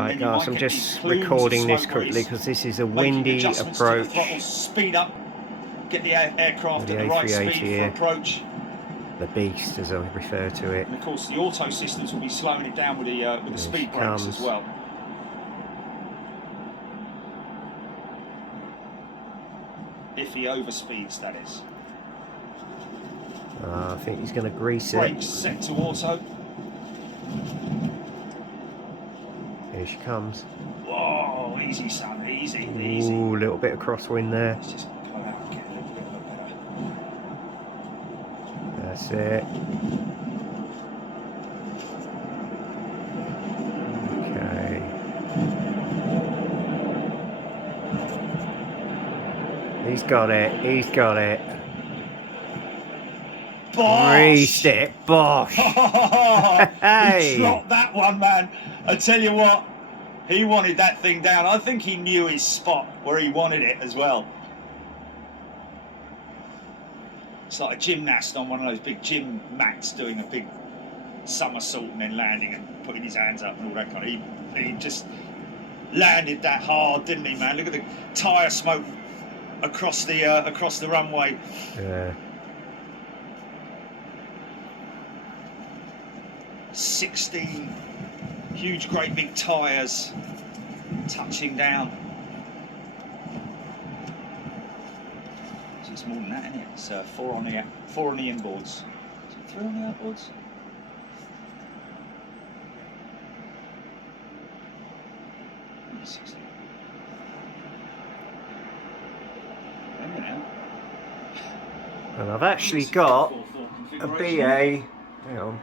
Right, then you guys, might I'm get these just plumes of recording this smoke where quickly it's because this is a making windy adjustments to the approach. throttle, speed up, get the aircraft The at the right A380 speed here. for approach. The beast, as I refer to it. And of course, the auto systems will be slowing it down with the speed brakes as well. If he overspeeds, that is. I think he's going to grease it. Brakes set to auto. Here she comes. Whoa, easy, son, easy, Ooh, easy. A little bit of crosswind there. Let's just go out and get a little bit of a better. That's it. Okay. He's got it. He's got it. Greased Bosh! it. Bosh! He dropped that one, man. I tell you what, he wanted that thing down. I think he knew his spot where he wanted it as well. It's like a gymnast on one of those big gym mats doing a big somersault and then landing and putting his hands up and all that kind of. He just landed that hard, didn't he, man? Look at the tyre smoke across the runway. Yeah. 16 huge, great big tyres touching down. So it's more than that, isn't it? It's four on the inboards. Is it 3 on the outboards? Maybe 16. Remember now. And I've actually got a BA. Hang on.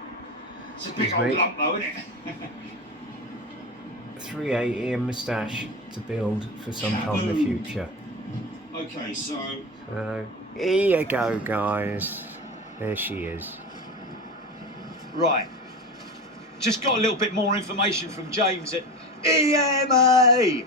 It's a big old lump though, isn't it? 380 and moustache to build for some time in the future. Okay, so here you go, guys. There she is. right. Just got a little bit more information from James at EMA.